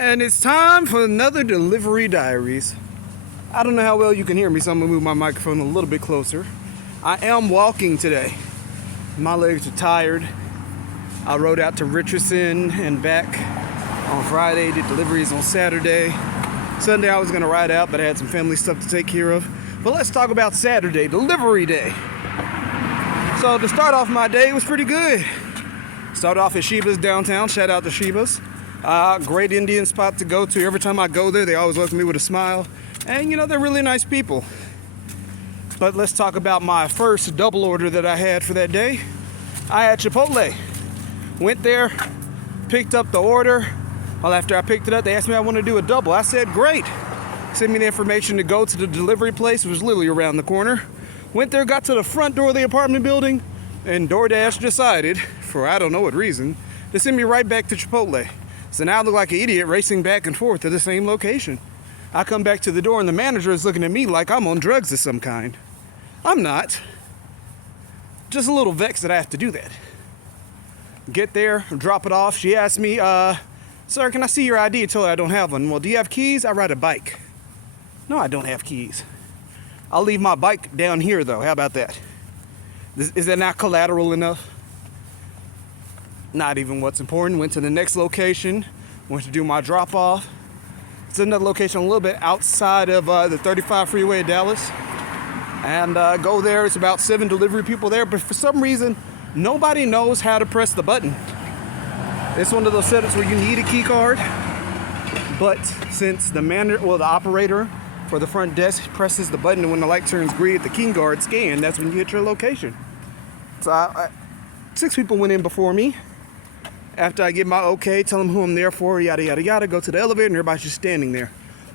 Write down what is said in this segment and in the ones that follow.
And it's time for another delivery diaries. I don't know how well you can hear me, so I'm gonna move my microphone a little bit closer. I am walking today. My legs are tired. I rode out to Richardson and back on Friday, did deliveries on Saturday. Sunday I was gonna ride out, but I had some family stuff to take care of. But let's talk about Saturday, delivery day. So to start off my day, it was pretty good. Started off at Sheba's downtown, shout out to Sheba's. Great Indian spot to go to. Every time I go there, they always welcome me with a smile. And you know, they're really nice people. But let's talk about my first double order that I had for that day. I had Chipotle. Went there, picked up the order. Well, after I picked it up, they asked me if I wanted to do a double. I said, great. Sent me the information to go to the delivery place. It was literally around the corner. Went there, got to the front door of the apartment building, and DoorDash decided, for I don't know what reason, to send me right back to Chipotle. So now I look like an idiot racing back and forth to the same location. I come back to the door and the manager is looking at me like I'm on drugs of some kind. I'm not. Just a little vexed that I have to do that. Get there, drop it off. She asked me, sir, can I see your ID? I tell her I don't have one. Well, do you have keys? I ride a bike. No, I don't have keys. I'll leave my bike down here though. How about that? Is that not collateral enough? Not even what's important. Went to the next location. Went to do my drop off. It's another location a little bit outside of the 35 freeway of Dallas. And go there. It's about 7 delivery people there. But for some reason, nobody knows how to press the button. It's one of those setups where you need a key card. But since the the operator for the front desk presses the button, and when the light turns green, the key card scan, that's when you hit your location. So 6 people went in before me. After I get my okay, tell them who I'm there for, yada, yada, yada, go to the elevator, and everybody's just standing there.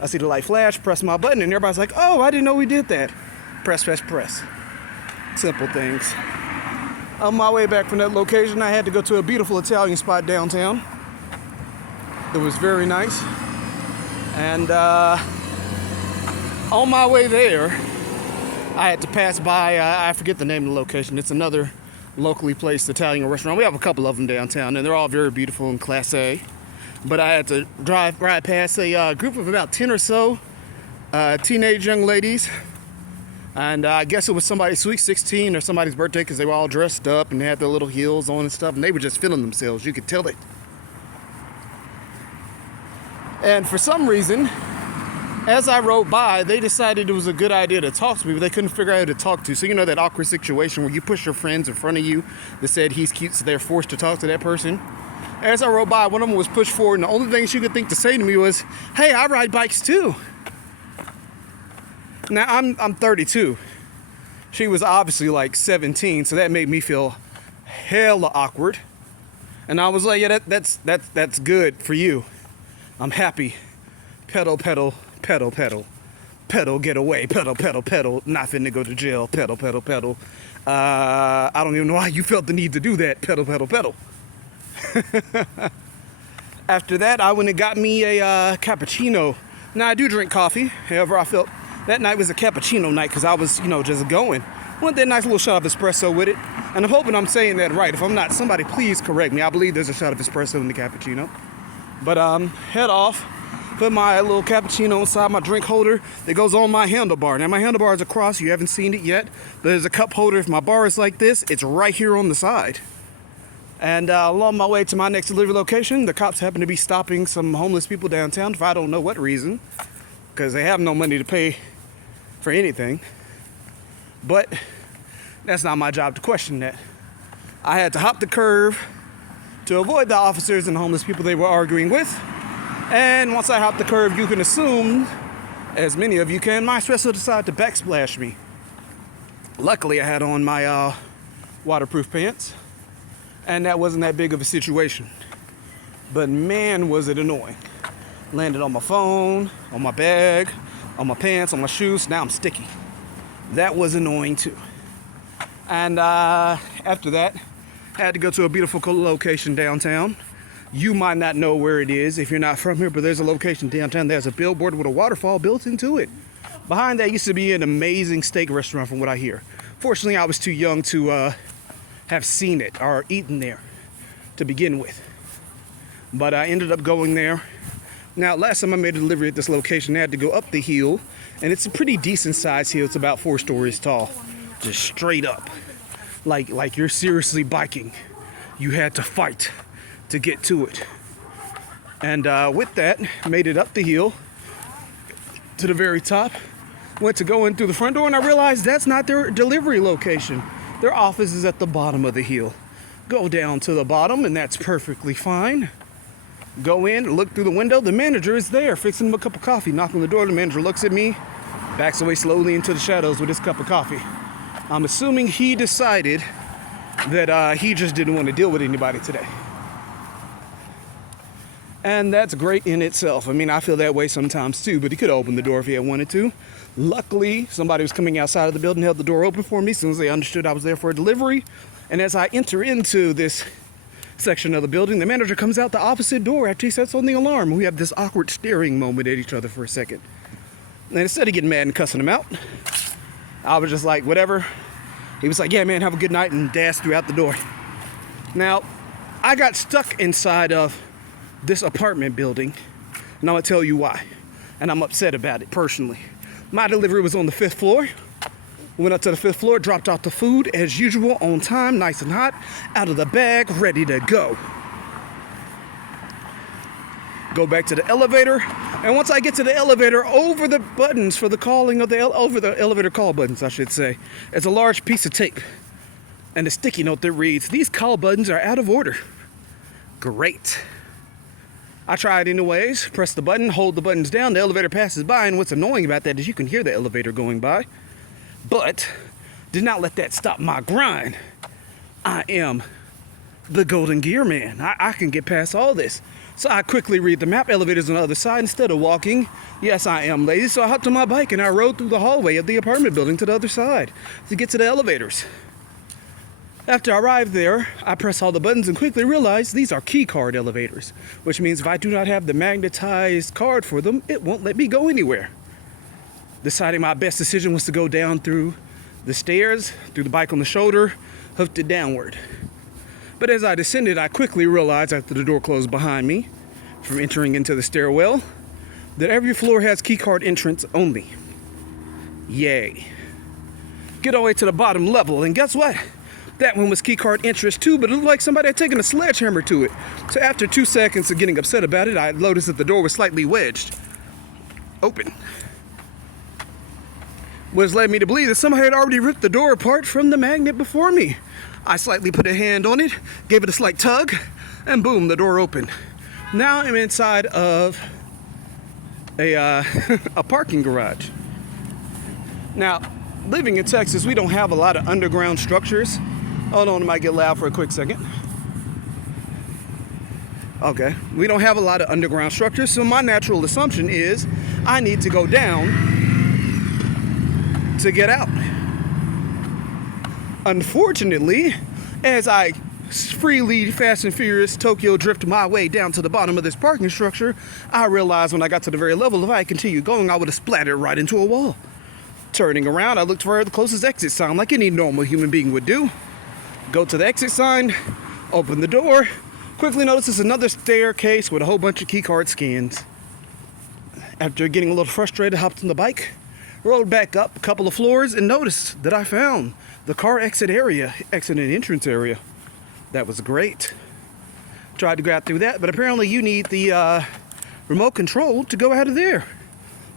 I see the light flash, press my button, and everybody's like, oh, I didn't know we did that. Press, press, press. Simple things. On my way back from that location, I had to go to a beautiful Italian spot downtown. It was very nice. And on my way there, I had to pass by, I forget the name of the location. It's another locally placed Italian restaurant. We have a couple of them downtown, and they're all very beautiful and class A. But I had to ride past a group of about 10 or so teenage young ladies. And I guess it was somebody's sweet 16 or somebody's birthday, because they were all dressed up and they had their little heels on and stuff, and they were just feeling themselves. You could tell it. And for some reason, as I rode by, they decided it was a good idea to talk to me, but they couldn't figure out who to talk to. So you know that awkward situation where you push your friends in front of you that said he's cute, so they're forced to talk to that person. As I rode by, one of them was pushed forward, and the only thing she could think to say to me was, hey, I ride bikes too. Now, I'm 32. She was obviously like 17, so that made me feel hella awkward. And I was like, yeah, that's good for you. I'm happy. Pedal, pedal, pedal, pedal. Pedal, get away. Pedal, pedal, pedal. Not finna go to jail. Pedal, pedal, pedal. I don't even know why you felt the need to do that. Pedal, pedal, pedal. After that, I went and got me a cappuccino. Now, I do drink coffee. However, I felt that night was a cappuccino night because I was, just going. Want that nice little shot of espresso with it. And I'm hoping I'm saying that right. If I'm not, somebody please correct me. I believe there's a shot of espresso in the cappuccino. But head off. Put my little cappuccino inside my drink holder that goes on my handlebar. Now, my handlebar is across. You haven't seen it yet. But there's a cup holder. If my bar is like this, it's right here on the side. And along my way to my next delivery location, the cops happen to be stopping some homeless people downtown for I don't know what reason. Because they have no money to pay for anything. But that's not my job to question that. I had to hop the curb to avoid the officers and homeless people they were arguing with. And once I hopped the curb, you can assume, as many of you can, my espresso decided to backsplash me. Luckily, I had on my waterproof pants, and that wasn't that big of a situation. But man, was it annoying. Landed on my phone, on my bag, on my pants, on my shoes. Now I'm sticky. That was annoying too. And after that, I had to go to a beautiful location downtown. You might not know where it is if you're not from here, but there's a location downtown. There's a billboard with a waterfall built into it. Behind that used to be an amazing steak restaurant from what I hear. Fortunately, I was too young to have seen it or eaten there to begin with. But I ended up going there, Now, last time I made a delivery at this location, I had to go up the hill, and it's a pretty decent sized hill. It's about 4 stories tall, just straight up, like you're seriously biking. You had to fight to get to it. And with that, made it up the hill to the very top. Went to go in through the front door, and I realized that's not their delivery location. Their office is at the bottom of the hill. Go down to the bottom, and that's perfectly fine. Go in, look through the window. The manager is there, fixing him a cup of coffee. Knock on the door. The manager looks at me, backs away slowly into the shadows with his cup of coffee. I'm assuming he decided that he just didn't want to deal with anybody today. And that's great in itself. I mean, I feel that way sometimes too, but he could have opened the door if he had wanted to. Luckily, somebody was coming outside of the building, held the door open for me as soon as they understood I was there for a delivery. And as I enter into this section of the building, the manager comes out the opposite door after he sets on the alarm. We have this awkward staring moment at each other for a second. And instead of getting mad and cussing him out, I was just like, whatever. He was like, yeah, man, have a good night, and dashed throughout the door. Now, I got stuck inside of this apartment building, and I'm gonna tell you why. And I'm upset about it personally. My delivery was on the 5th floor. Went up to the 5th floor, dropped off the food as usual, on time, nice and hot, out of the bag, ready to go. Go back to the elevator, and once I get to the elevator, over the buttons for the calling of over the elevator call buttons, I should say, is a large piece of tape and a sticky note that reads, "These call buttons are out of order." Great. I tried anyways, press the button, hold the buttons down, the elevator passes by, and what's annoying about that is you can hear the elevator going by. But did not let that stop my grind. I am the Golden Gear Man. I can get past all this. So I quickly read the map. Elevator's on the other side instead of walking. Yes, I am lazy. So I hopped on my bike and I rode through the hallway of the apartment building to the other side to get to the elevators. After I arrived there, I pressed all the buttons and quickly realized these are key card elevators, which means if I do not have the magnetized card for them, it won't let me go anywhere. Deciding my best decision was to go down through the stairs, through the bike on the shoulder, hooked it downward. But as I descended, I quickly realized after the door closed behind me from entering into the stairwell that every floor has keycard entrance only. Yay. Get all the way to the bottom level, and guess what? That one was keycard entrance too, but it looked like somebody had taken a sledgehammer to it. So after 2 seconds of getting upset about it, I noticed that the door was slightly wedged open, which led me to believe that somebody had already ripped the door apart from the magnet before me. I slightly put a hand on it, gave it a slight tug, and boom, the door opened. Now I'm inside of a a parking garage. Now, living in Texas, we don't have a lot of underground structures. Hold on, it might get loud for a quick second. Okay, we don't have a lot of underground structures, so my natural assumption is I need to go down to get out. Unfortunately, as I freely Fast and Furious Tokyo drift my way down to the bottom of this parking structure, I realized when I got to the very level, if I had continued going, I would have splattered right into a wall. Turning around, I looked for the closest exit sign like any normal human being would do. Go to the exit sign, open the door, quickly notice there's another staircase with a whole bunch of keycard scans. After getting a little frustrated, hopped on the bike, rolled back up a couple of floors, and noticed that I found the car exit and entrance area. That was great. Tried to grab through that, but apparently you need the remote control to go out of there.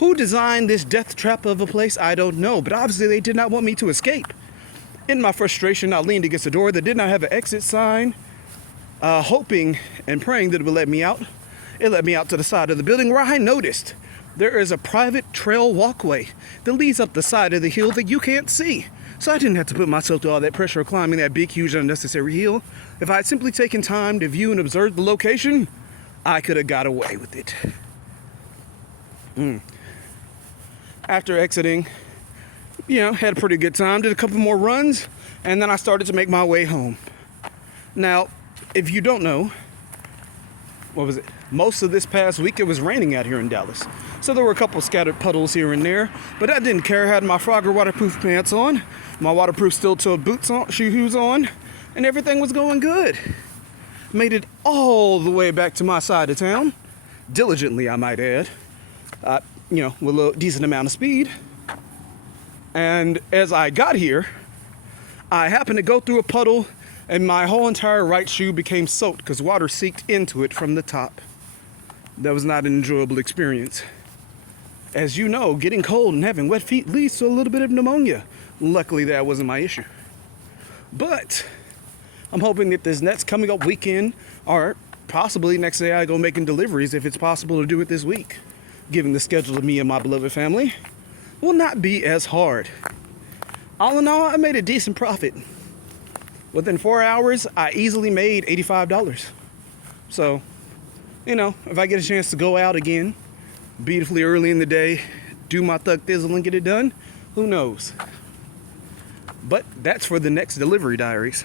Who designed this death trap of a place? I don't know, but obviously they did not want me to escape. In my frustration, I leaned against a door that did not have an exit sign, hoping and praying that it would let me out. It led me out to the side of the building where I noticed there is a private trail walkway that leads up the side of the hill that you can't see. So I didn't have to put myself through all that pressure of climbing that big, huge, unnecessary hill. If I had simply taken time to view and observe the location, I could have got away with it. After exiting, had a pretty good time, did a couple more runs, and then I started to make my way home. Now, if you don't know, most of this past week it was raining out here in Dallas. So there were a couple scattered puddles here and there, but I didn't care. I had my Frogger waterproof pants on, my waterproof steel-toed shoes on, and everything was going good. Made it all the way back to my side of town, diligently, I might add, with a decent amount of speed. And as I got here, I happened to go through a puddle and my whole entire right shoe became soaked because water seeped into it from the top. That was not an enjoyable experience. As you know, getting cold and having wet feet leads to a little bit of pneumonia. Luckily, that wasn't my issue. But I'm hoping that this next coming up weekend, or possibly next day I go making deliveries, if it's possible to do it this week, given the schedule of me and my beloved family, will not be as hard. All in all, I made a decent profit. Within 4 hours, I easily made $85. So, if I get a chance to go out again, beautifully early in the day, do my thug thizzle and get it done, who knows? But that's for the next delivery diaries.